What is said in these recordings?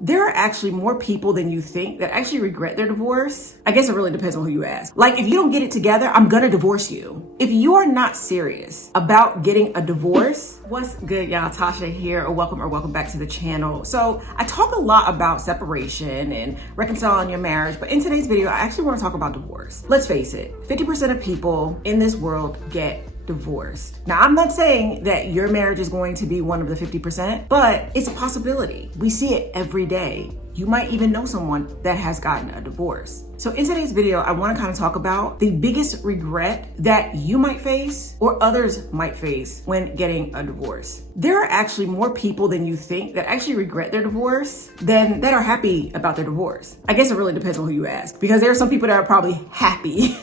There are actually more people than you think that actually regret their divorce. I guess it really depends on who you ask. Like, if you don't get it together, I'm gonna divorce you. If you are not serious about getting a divorce, what's good, y'all? Tasha here, or welcome back to the channel. So I talk a lot about separation and reconciling your marriage, but in today's video, I actually want to talk about divorce. Let's face it, 50% of people in this world get divorced. Now, I'm not saying that your marriage is going to be one of the 50%, but it's a possibility. We see it every day. You might even know someone that has gotten a divorce. So in today's video, I want to kind of talk about the biggest regret that you might face or others might face when getting a divorce. There are actually more people than you think that actually regret their divorce than that are happy about their divorce. I guess it really depends on who you ask, because there are some people that are probably happy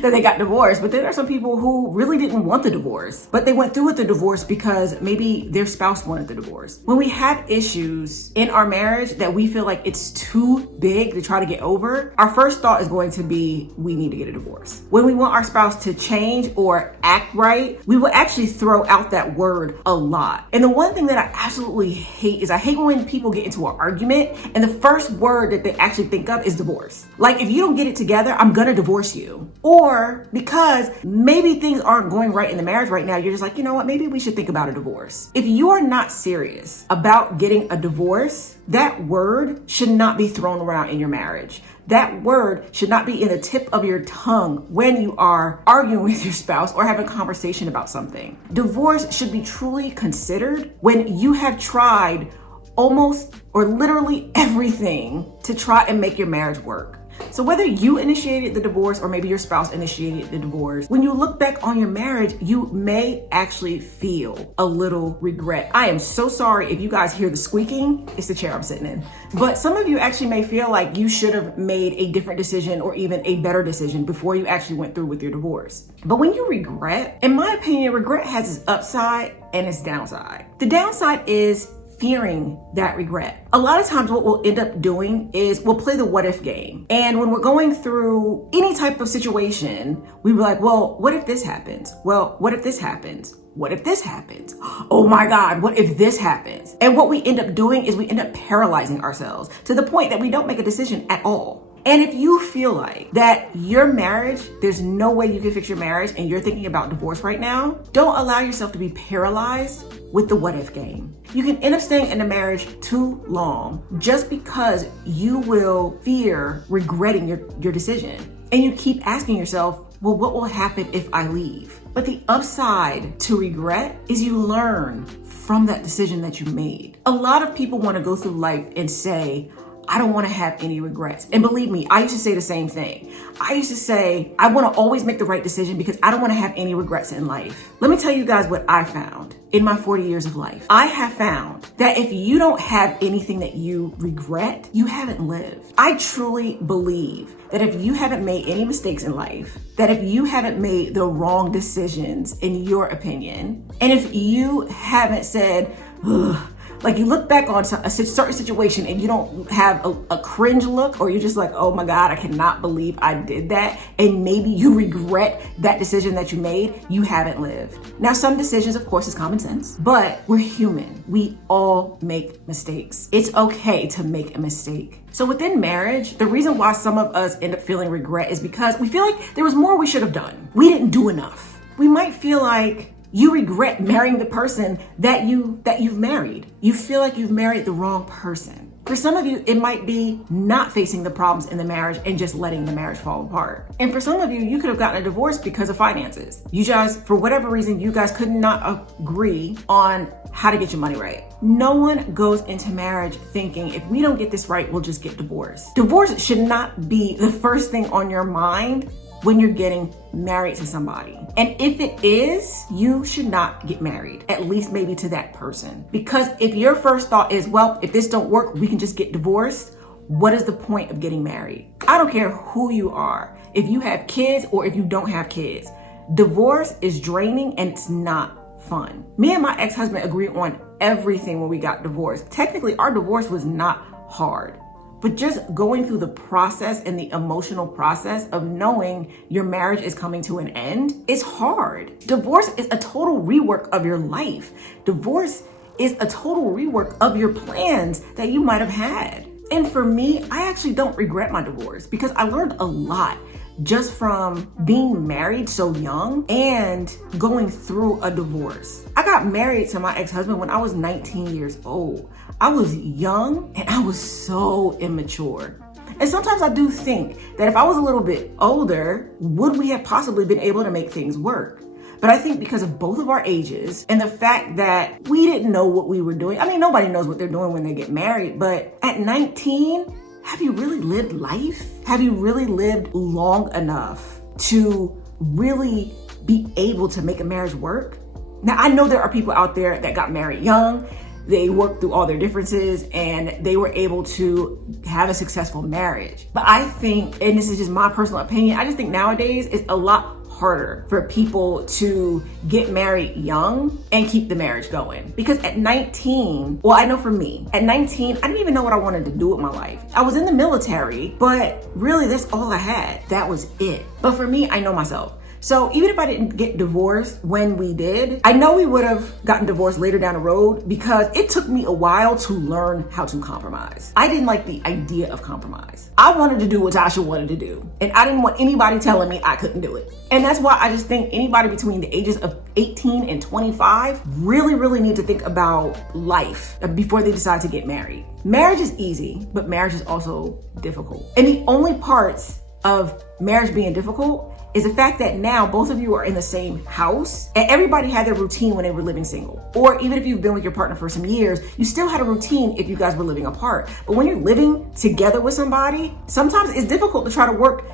that they got divorced, but then there are some people who really didn't want the divorce, but they went through with the divorce because maybe their spouse wanted the divorce. When we have issues in our marriage that we feel like it's too big to try to get over, our first thought is going to be, we need to get a divorce. When we want our spouse to change or act right, we will actually throw out that word a lot. And the one thing that I absolutely hate is I hate when people get into an argument and the first word that they actually think of is divorce. Like, if you don't get it together, I'm gonna divorce you. Or because maybe things aren't going right in the marriage right now, you're just like, you know what, maybe we should think about a divorce. If you are not serious about getting a divorce, that word should not be thrown around in your marriage. That word should not be in the tip of your tongue when you are arguing with your spouse or having a conversation about something. Divorce should be truly considered when you have tried almost or literally everything to try and make your marriage work. So whether you initiated the divorce or maybe your spouse initiated the divorce, when you look back on your marriage, you may actually feel a little regret. I am so sorry if you guys hear the squeaking. It's the chair I'm sitting in. But some of you actually may feel like you should have made a different decision or even a better decision before you actually went through with your divorce. But when you regret, in my opinion, regret has its upside and its downside. The downside is fearing that regret. A lot of times what we'll end up doing is we'll play the what if game. And when we're going through any type of situation, we were like, well, what if this happens? Well, what if this happens? What if this happens? Oh my God, what if this happens? And what we end up doing is we end up paralyzing ourselves to the point that we don't make a decision at all. And if you feel like that your marriage, there's no way you can fix your marriage and you're thinking about divorce right now, don't allow yourself to be paralyzed with the what if game. You can end up staying in a marriage too long just because you will fear regretting your decision. And you keep asking yourself, well, what will happen if I leave? But the upside to regret is you learn from that decision that you made. A lot of people want to go through life and say, I don't want to have any regrets. And believe me, I used to say the same thing. I used to say, I want to always make the right decision because I don't want to have any regrets in life. Let me tell you guys what I found in my 40 years of life. I have found that if you don't have anything that you regret, you haven't lived. I truly believe that if you haven't made any mistakes in life, that if you haven't made the wrong decisions in your opinion, and if you haven't said, ugh, like you look back on a certain situation and you don't have a cringe look, or you're just like, oh my God, I cannot believe I did that. And maybe you regret that decision that you made, you haven't lived. Now, some decisions, of course, is common sense, but we're human. We all make mistakes. It's okay to make a mistake. So within marriage, the reason why some of us end up feeling regret is because we feel like there was more we should have done. We didn't do enough. We might feel like you regret marrying the person that you've married. You feel like you've married the wrong person. For some of you, it might be not facing the problems in the marriage and just letting the marriage fall apart. And for some of you, you could have gotten a divorce because of finances. You guys, for whatever reason, you guys could not agree on how to get your money right. No one goes into marriage thinking, if we don't get this right, we'll just get divorced. Divorce should not be the first thing on your mind when you're getting married to somebody. And if it is, you should not get married, at least maybe to that person. Because if your first thought is, well, if this don't work, we can just get divorced, what is the point of getting married? I don't care who you are, if you have kids or if you don't have kids. Divorce is draining and it's not fun. Me and my ex-husband agreed on everything when we got divorced. Technically, our divorce was not hard. But just going through the process and the emotional process of knowing your marriage is coming to an end is hard. Divorce is a total rework of your life. Divorce is a total rework of your plans that you might have had. And for me, I actually don't regret my divorce because I learned a lot just from being married so young and going through a divorce. I got married to my ex-husband when I was 19 years old. I was young and I was so immature. And sometimes I do think that if I was a little bit older, would we have possibly been able to make things work? But I think because of both of our ages and the fact that we didn't know what we were doing. I mean, nobody knows what they're doing when they get married, but at 19, have you really lived life? Have you really lived long enough to really be able to make a marriage work? Now, I know there are people out there that got married young. They worked through all their differences and they were able to have a successful marriage. But I think, and this is just my personal opinion, I just think nowadays it's a lot harder for people to get married young and keep the marriage going. Because at 19, well, I know for me, at 19, I didn't even know what I wanted to do with my life. I was in the military, but really that's all I had. That was it. But for me, I know myself. So even if I didn't get divorced when we did, I know we would have gotten divorced later down the road because it took me a while to learn how to compromise. I didn't like the idea of compromise. I wanted to do what Tasha wanted to do, and I didn't want anybody telling me I couldn't do it. And that's why I just think anybody between the ages of 18 and 25 really need to think about life before they decide to get married. Marriage is easy, but marriage is also difficult. And the only parts of marriage being difficult is the fact that now both of you are in the same house and everybody had their routine when they were living single. Or even if you've been with your partner for some years, you still had a routine if you guys were living apart. But when you're living together with somebody, sometimes it's difficult to try to work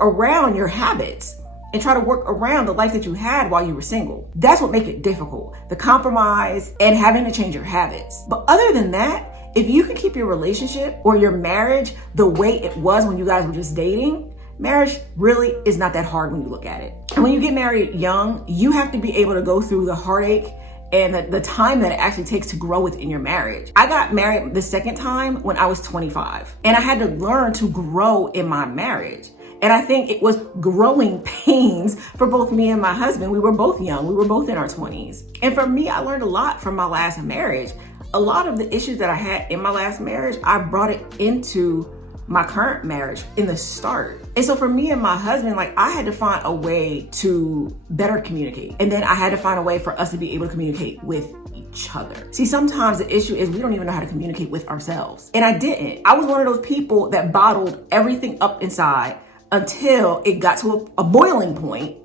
around your habits and try to work around the life that you had while you were single. That's what makes it difficult, the compromise and having to change your habits. But other than that, if you can keep your relationship or your marriage the way it was when you guys were just dating, marriage really is not that hard when you look at it. And when you get married young, you have to be able to go through the heartache and the time that it actually takes to grow within your marriage. I got married the second time when I was 25, and I had to learn to grow in my marriage. And I think it was growing pains for both me and my husband. We were both young. We were both in our 20s. And for me, I learned a lot from my last marriage. A lot of the issues that I had in my last marriage, I brought it into my current marriage in the start. And so for me and my husband, like, I had to find a way to better communicate. And then I had to find a way for us to be able to communicate with each other. See, sometimes the issue is we don't even know how to communicate with ourselves. And I didn't. I was one of those people that bottled everything up inside until it got to a boiling point,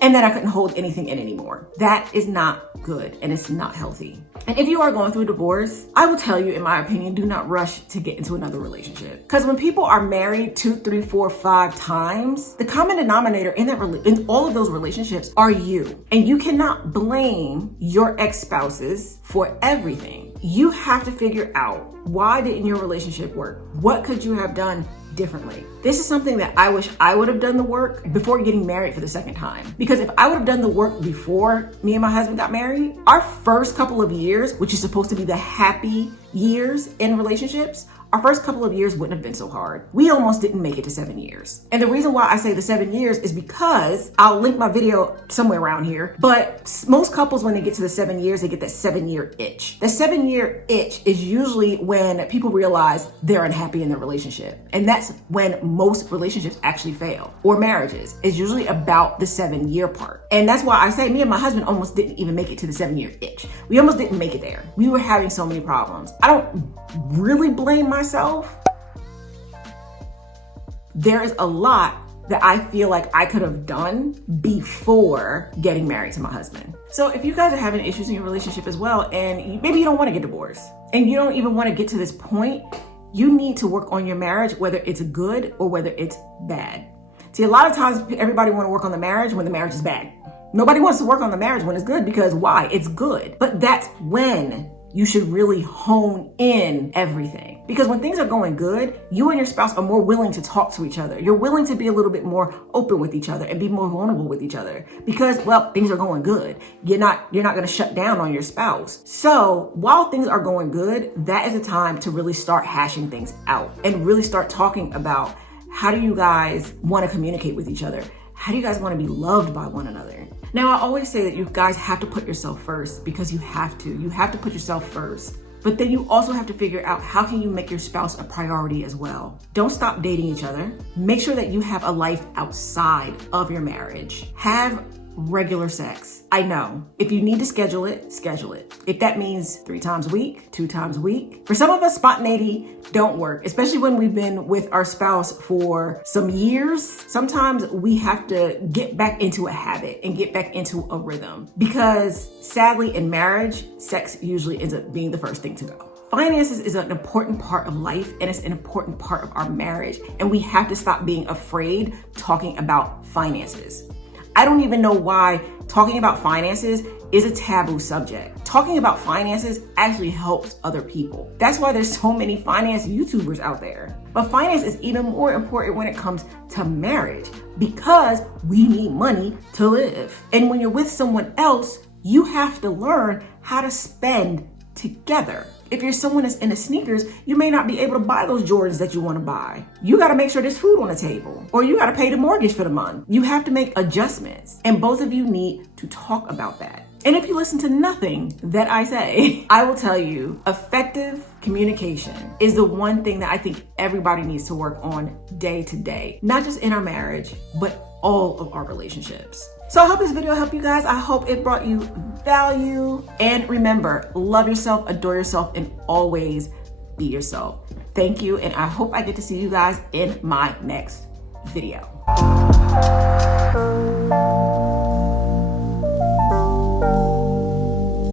and then I couldn't hold anything in anymore. That is not good and it's not healthy. And if you are going through a divorce, I will tell you, in my opinion, do not rush to get into another relationship. Because when people are married 2, 3, 4, 5 times, the common denominator in all of those relationships are you. And you cannot blame your ex-spouses for everything. You have to figure out, why didn't your relationship work? What could you have done differently? This is something that I wish I would have done the work before getting married for the second time. Because if I would have done the work before me and my husband got married, our first couple of years, which is supposed to be the happy years in relationships, our first couple of years wouldn't have been so hard. We almost didn't make it to 7 years. And the reason why I say the 7 years is because, I'll link my video somewhere around here, but most couples, when they get to the 7 years, they get that 7-year itch. The 7-year itch is usually when people realize they're unhappy in their relationship. And that's when most relationships actually fail, or marriages. It's usually about the 7-year part. And that's why I say me and my husband almost didn't even make it to the 7-year itch. We almost didn't make it there. We were having so many problems. I don't really blame myself. There is a lot that I feel like I could have done before getting married to my husband. So if you guys are having issues in your relationship as well, and maybe you don't want to get divorced, and you don't even want to get to this point, you need to work on your marriage, whether it's good or whether it's bad. See, a lot of times everybody want to work on the marriage when the marriage is bad. Nobody wants to work on the marriage when it's good, because why? It's good. But that's when you should really hone in everything. Because when things are going good, you and your spouse are more willing to talk to each other. You're willing to be a little bit more open with each other and be more vulnerable with each other, because, well, things are going good. You're not going to shut down on your spouse. So while things are going good, that is a time to really start hashing things out and really start talking about, how do you guys want to communicate with each other? How do you guys want to be loved by one another? Now, I always say that you guys have to put yourself first because you have to. You have to put yourself first. But then you also have to figure out how can you make your spouse a priority as well. Don't stop dating each other. Make sure that you have a life outside of your marriage. Have regular sex. I know. If you need to schedule it, schedule it. If that means 3 times a week, 2 times a week. For some of us, spontaneity don't work, especially when we've been with our spouse for some years. Sometimes we have to get back into a habit and get back into a rhythm because sadly in marriage, sex usually ends up being the first thing to go. Finances is an important part of life and it's an important part of our marriage. And we have to stop being afraid talking about finances. I don't even know why talking about finances is a taboo subject. Talking about finances actually helps other people. That's why there's so many finance YouTubers out there. But finance is even more important when it comes to marriage because we need money to live. And when you're with someone else, you have to learn how to spend together. If you're someone that's into sneakers, you may not be able to buy those Jordans that you want to buy. You got to make sure there's food on the table, or you got to pay the mortgage for the month. You have to make adjustments, and both of you need to talk about that. And if you listen to nothing that I say, I will tell you, effective communication is the one thing that I think everybody needs to work on day to day, not just in our marriage, but all of our relationships. So I hope this video helped you guys. I hope it brought you value. And remember, love yourself, adore yourself, and always be yourself. Thank you. And I hope I get to see you guys in my next video.